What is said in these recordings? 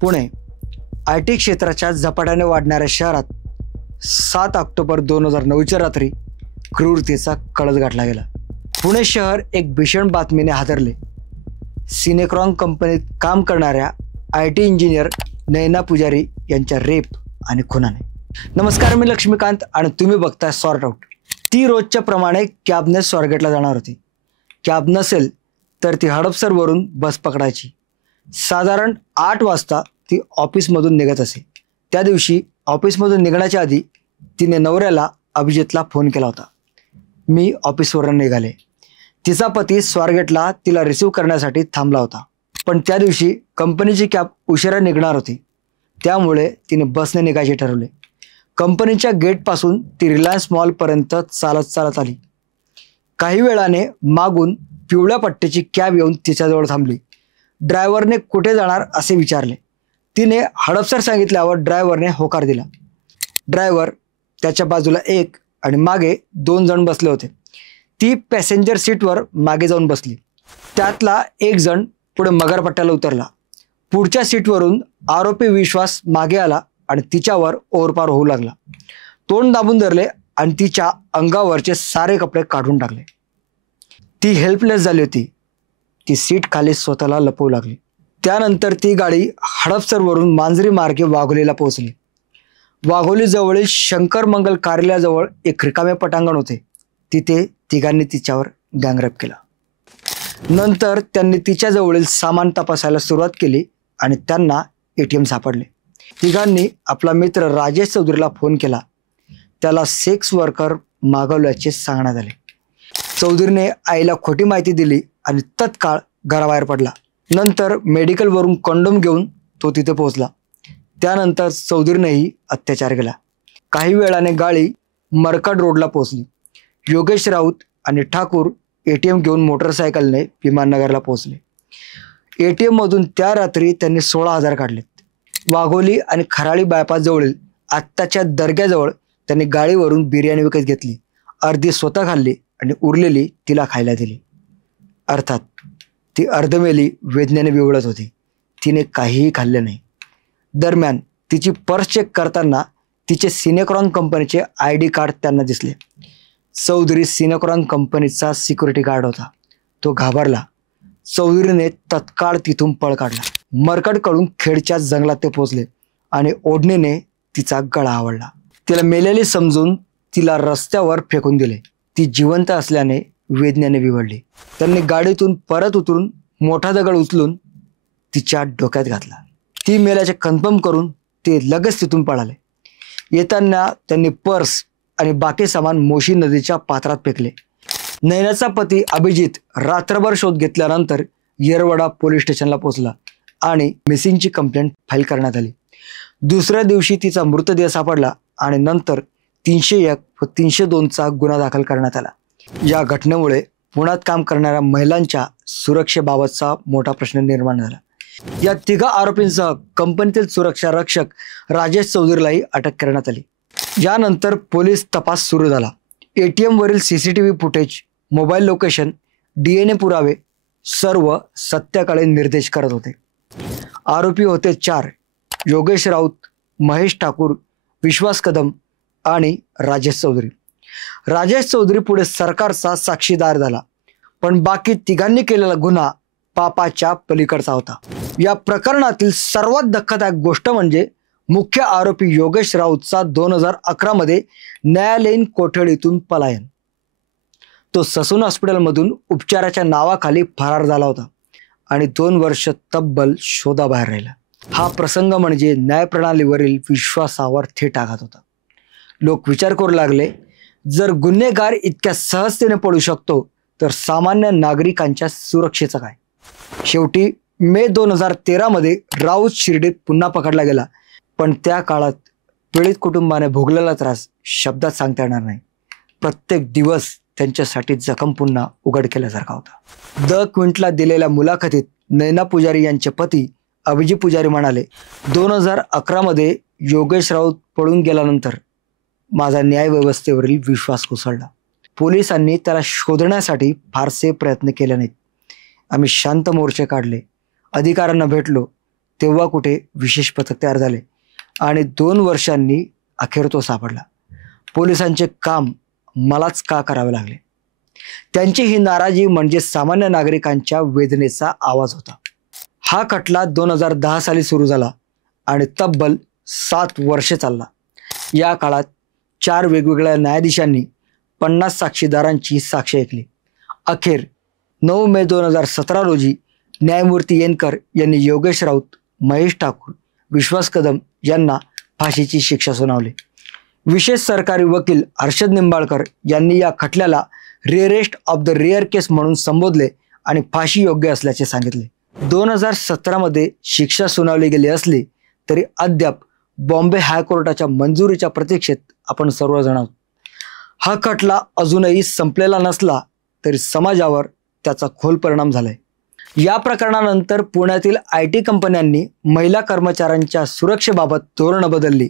Pune IT क्षेत्राच्या झपाट्याने वाढणाऱ्या शहरात 7 ऑक्टोबर 2009च्या रात्री क्रूरतेचा कळस गाठला गेला. पुणे शहर एक भीषण बातमीने हादरले. सिनेक्रॉन कंपनीत काम करणाऱ्या IT इंजिनियर नैना पुजारी यांच्या रेप आणि खुनाने. नमस्कार, मी लक्ष्मीकांत आणि तुम्ही बघताय सॉर्ट आउट. ती रोजच्या प्रमाणे कॅबने स्वारगेटला जाणार होती. कॅब नसेल तर ती हडपसरवरून बस पकडायची. साधारण 8 वाजता ती ऑफिसमधून निघत असे. त्या दिवशी ऑफिसमधून निघण्याच्या आधी तिने नवऱ्याला अभिजितला फोन केला होता. मी ऑफिसवरून निघाले. तिचा पती स्वारगेटला तिला रिसीव्ह करण्यासाठी थांबला होता, पण त्या दिवशी कंपनीची कॅब उशिरा निघणार होती, त्यामुळे तिने बसने निघायचे ठरवले. कंपनीच्या गेटपासून ती रिलायन्स मॉलपर्यंत चालत आली. काही वेळाने मागून पिवळ्या पट्टीची कॅब येऊन तिच्याजवळ थांबली. ड्रायव्हरने कुठे जाणार असे विचारले. तिने हडपसर सांगितल्यावर ड्रायव्हरने होकार दिला. ड्रायव्हर त्याच्या बाजूला एक आणि मागे 2 जण बसले होते. ती पॅसेंजर सीटवर मागे जाऊन बसली. त्यातला एक जण पुढे मगरपट्ट्याला उतरला. पुढच्या सीटवरून आरोपी विश्वास मागे आला आणि तिच्यावर ओरपार होऊ लागला. तोंड दाबून धरले आणि तिच्या अंगावरचे सारे कपडे काढून टाकले. ती हेल्पलेस झाली होती. ती सीट खाली स्वतःला लपवू लागली. त्यानंतर ती गाडी हडपसरवरून मांजरी मार्गे वाघोलीला पोहोचली. वाघोलीजवळील शंकर मंगल कार्यालयाजवळ एक रिकामे पटांगण होते. तिथे तिघांनी तिच्यावर गँगरेप केला. नंतर त्यांनी तिच्याजवळील सामान तपासायला सुरुवात केली आणि त्यांना ATM सापडले. तिघांनी आपला मित्र राजेश चौधरीला फोन केला. त्याला सेक्स वर्कर मागवल्याचे सांगण्यात आले. चौधरीने आईला खोटी माहिती दिली आणि तत्काळ घराबाहेर पडला. नंतर मेडिकलवरून कंडोम घेऊन तो तिथे पोहोचला. त्यानंतर चौधरीनेही अत्याचार केला. काही वेळाने गाडी मरकड रोडला पोहोचली. योगेश राऊत आणि ठाकूर ATM घेऊन मोटरसायकलने विमाननगरला पोहोचले. ATM मधून त्या रात्री त्यांनी 16,000 काढलेत. वाघोली आणि खराळी बायपास जवळील आत्ताच्या दर्ग्याजवळ त्यांनी गाडीवरून बिर्याणी विकत घेतली. अर्धी स्वतः खाल्ली आणि उरलेली तिला खायला दिली. अर्थात ती अर्धमेली वेदनेने विवळत होती. तिने काहीही खाल्ले नाही. दरम्यान तिची पर्स चेक करताना तिचे सिनेक्रॉन कंपनीचे ID कार्ड त्यांना दिसले. चौधरी सिनेक्रॉन कंपनीचा सिक्युरिटी गार्ड होता. तो घाबरला. चौधरीने तत्काळ तिथून पळ काढला. मरकडकडून खेडच्या जंगलात ते पोहोचले आणि ओढणीने तिचा गळा आवळला. तिला मेलेली समजून तिला रस्त्यावर फेकून दिले. ती जिवंत असल्याने वेदनेने विवळली. त्यांनी गाडीतून परत उतरून मोठा दगड उचलून तिच्या डोक्यात घातला. ती मेल्याचे कन्फर्म करून ते लगेच तिथून पळाले. येताना त्यांनी पर्स आणि बाकी सामान मोशी नदीच्या पात्रात फेकले. नैनाचा पती अभिजित रात्रभर शोध घेतल्यानंतर येरवडा पोलीस स्टेशनला पोहोचला आणि मिसिंगची कंप्लेंट फाईल करण्यात आली. दुसऱ्या दिवशी तिचा मृतदेह सापडला आणि नंतर 301 व 302चा गुन्हा दाखल करण्यात आला. या घटनेमुळे पुण्यात काम करणाऱ्या महिलांच्या सुरक्षेबाबतचा मोठा प्रश्न निर्माण झाला. या तिघा आरोपींसह कंपनीतील सुरक्षा रक्षक राजेश चौधरीलाही अटक करण्यात आली. यानंतर पोलीस तपास सुरू झाला. ATM वरील CCTV footage, mobile location, DNA पुरावे सर्व सत्याकडे निर्देश करत होते. आरोपी होते 4: योगेश राऊत, महेश ठाकूर, विश्वास कदम आणि राजेश चौधरी. राजेश चौधरी पुढे सरकारचा साक्षीदार झाला, पण बाकी तिघांनी केलेला गुन्हा पापाच्या पलीकडचा होता. या प्रकरणातील सर्वात धक्कादायक गोष्ट म्हणजे मुख्य आरोपी योगेश राऊतचा 2011 मध्ये न्यायालयीन कोठडीतून पलायन. तो ससून हॉस्पिटलमधून उपचाराच्या नावाखाली फरार झाला होता आणि 2 वर्ष तब्बल शोधाबाहेर राहिला. हा प्रसंग म्हणजे न्यायप्रणालीवरील विश्वासावर थेट आघात होता. लोक विचार करू लागले, जर गुन्हेगार इतक्या सहजतेने पळू शकतो तर सामान्य नागरिकांच्या सुरक्षेचं काय? शेवटी मे 2013 मध्ये राऊत शिर्डीत पुन्हा पकडला गेला, पण त्या काळात पीडित कुटुंबाने भोगलेला त्रास शब्दात सांगता येणार नाही. प्रत्येक दिवस त्यांच्यासाठी जखम पुन्हा उघड केल्यासारखा होता. द क्विंटला दिलेल्या मुलाखतीत नैना पुजारी यांचे पती अभिजित पुजारी म्हणाले, 2011 मध्ये योगेश राऊत पळून गेल्यानंतर माझा न्यायव्यवस्थेवरील विश्वास कोसळला. पोलिसांनी त्याला शोधण्यासाठी फारसे प्रयत्न केले नाहीत. आम्ही शांत मोर्चे काढले, अधिकाऱ्यांना भेटलो, तेव्हा कुठे विशेष पथक तयार झाले आणि 2 वर्षांनी अखेर तो सापडला. पोलिसांचे काम मलाच का करावे लागले? त्यांची ही नाराजी म्हणजे सामान्य नागरिकांच्या वेदनेचा आवाज होता. हा खटला 2010 साली सुरू झाला आणि तब्बल 7 वर्षे चालला. या काळात 4 वेगवेगळ्या न्यायाधीशांनी 50 साक्षीदारांची साक्ष ऐकली. अखेर 9 मे 2017 रोजी न्यायमूर्ती येनकर यांनी योगेश राऊत, महेश ठाकूर, विश्वास कदम यांना फाशीची शिक्षा सुनावली. विशेष सरकारी वकील हर्षद निंबाळकर यांनी या खटल्याला रेअरेस्ट ऑफ द रेअर केस म्हणून संबोधले आणि फाशी योग्य असल्याचे सांगितले. 2017 मध्ये शिक्षा सुनावली गेली असली तरी अद्याप बॉम्बे हायकोर्टाच्या मंजुरीच्या प्रतीक्षेत आपण सर्वजण आहोत. हा खटला अजूनही संपलेला नसला तरी समाजावर त्याचा खोल परिणाम झालाय. या प्रकरणानंतर पुण्यातील IT कंपन्यांनी महिला कर्मचाऱ्यांच्या सुरक्षेबाबत धोरणं बदलली.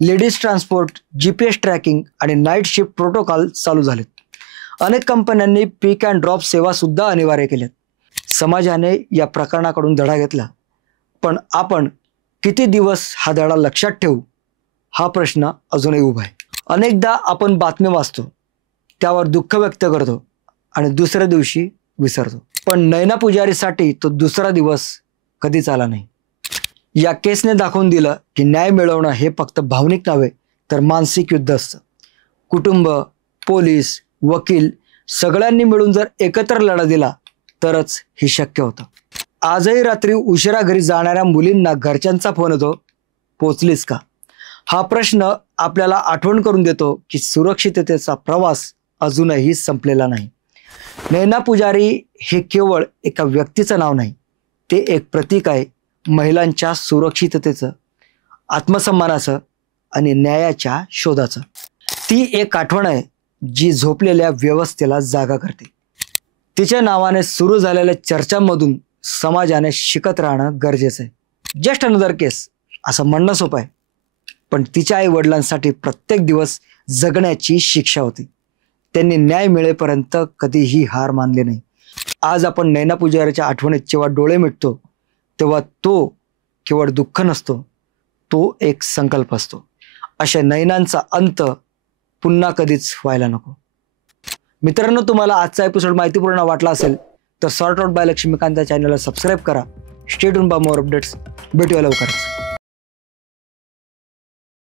लेडीज ट्रान्सपोर्ट, GPS ट्रॅकिंग आणि नाईट शिफ्ट प्रोटोकॉल चालू झालेत. अनेक कंपन्यांनी पिक अँड ड्रॉप सेवा सुद्धा अनिवार्य केल्यात. समाजाने या प्रकरणाकडून धडा घेतला, पण आपण किती दिवस हा धडा लक्षात ठेवू हा प्रश्न अजूनही उभा आहे. अनेकदा आपण बातमी वाचतो, त्यावर दुःख व्यक्त करतो आणि दुसऱ्या दिवशी विसरतो. पण नैना पुजारीसाठी तो दुसरा दिवस कधीच आला नाही. या केसने दाखवून दिलं की न्याय मिळवणं हे फक्त भावनिक नव्हे तर मानसिक युद्ध असतं. कुटुंब, पोलीस, वकील सगळ्यांनी मिळून जर एकत्र लढा दिला तरच हे शक्य होतं. आजही रात्री उशिरा घरी जाणाऱ्या मुलींना घरच्यांचा फोन येतो, पोचलीस का? हा प्रश्न आपल्याला आठवण करून देतो की सुरक्षिततेचा प्रवास अजूनही संपलेला नाही. नैना पुजारी हे केवळ एका व्यक्तीचं नाव नाही, ते एक प्रतीक आहे महिलांच्या सुरक्षिततेचं, आत्मसन्मानाचं आणि न्यायाच्या शोधाचं. ती एक आठवण आहे जी झोपलेल्या व्यवस्थेला जागा करते. तिच्या नावाने सुरू झालेल्या चर्चांमधून समाजाने शिकत राहणं गरजेचं आहे. जस्ट अनदर केस असं म्हणणं सोपं आहे, पण तिच्या आई वडिलांसाठी प्रत्येक दिवस जगण्याची शिक्षा होती. त्यांनी न्याय मिळेपर्यंत कधीही हार मानली नाही. आज आपण नैना पुजारीच्या आठवणीत जेव्हा डोळे मिटतो तेव्हा तो केवळ दुःख नसतो, तो एक संकल्प असतो. अशा नैनांचा अंत पुन्हा कधीच व्हायला नको. मित्रांनो, तुम्हाला आजचा एपिसोड माहितीपूर्ण वाटला असेल तर सॉर्ट आउट बाय लक्ष्मीकांत या चॅनलला सबस्क्राईब करा. Stay tuned for more updates. भेटूया लवकरच.